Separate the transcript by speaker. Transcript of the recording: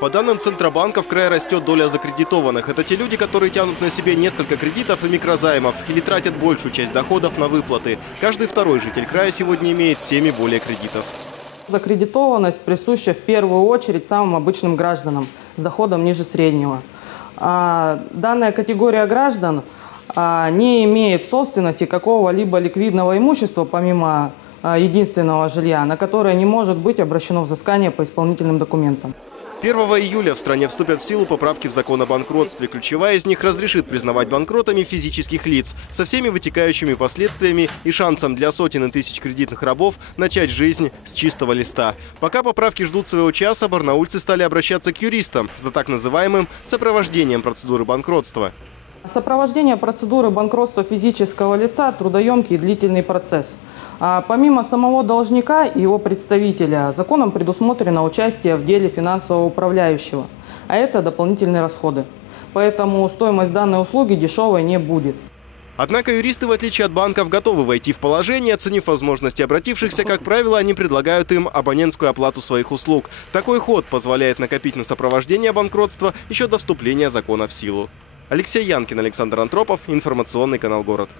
Speaker 1: По данным Центробанка, в крае растет доля закредитованных. Это те люди, которые тянут на себе несколько кредитов и микрозаймов или тратят большую часть доходов на выплаты. Каждый второй житель края сегодня имеет 7 и более кредитов.
Speaker 2: Закредитованность присуща в первую очередь самым обычным гражданам с доходом ниже среднего. А, Данная категория граждан а, не имеет собственности какого-либо ликвидного имущества, помимо единственного жилья, на которое не может быть обращено взыскание по исполнительным документам.
Speaker 1: 1 июля в стране вступят в силу поправки в закон о банкротстве. Ключевая из них разрешит признавать банкротами физических лиц со всеми вытекающими последствиями и шансом для сотен и тысяч кредитных рабов начать жизнь с чистого листа. Пока поправки ждут своего часа, барнаульцы стали обращаться к юристам за так называемым сопровождением процедуры банкротства.
Speaker 2: Сопровождение процедуры банкротства физического лица – трудоемкий и длительный процесс. А помимо самого должника и его представителя, законом предусмотрено участие в деле финансового управляющего, а это дополнительные расходы. Поэтому стоимость данной услуги дешевой не будет.
Speaker 1: Однако юристы, в отличие от банков, готовы войти в положение, оценив возможности обратившихся, как правило, они предлагают им абонентскую оплату своих услуг. Такой ход позволяет накопить на сопровождение банкротства еще до вступления закона в силу. Алексей Янкин, Александр Антропов, информационный канал «Город».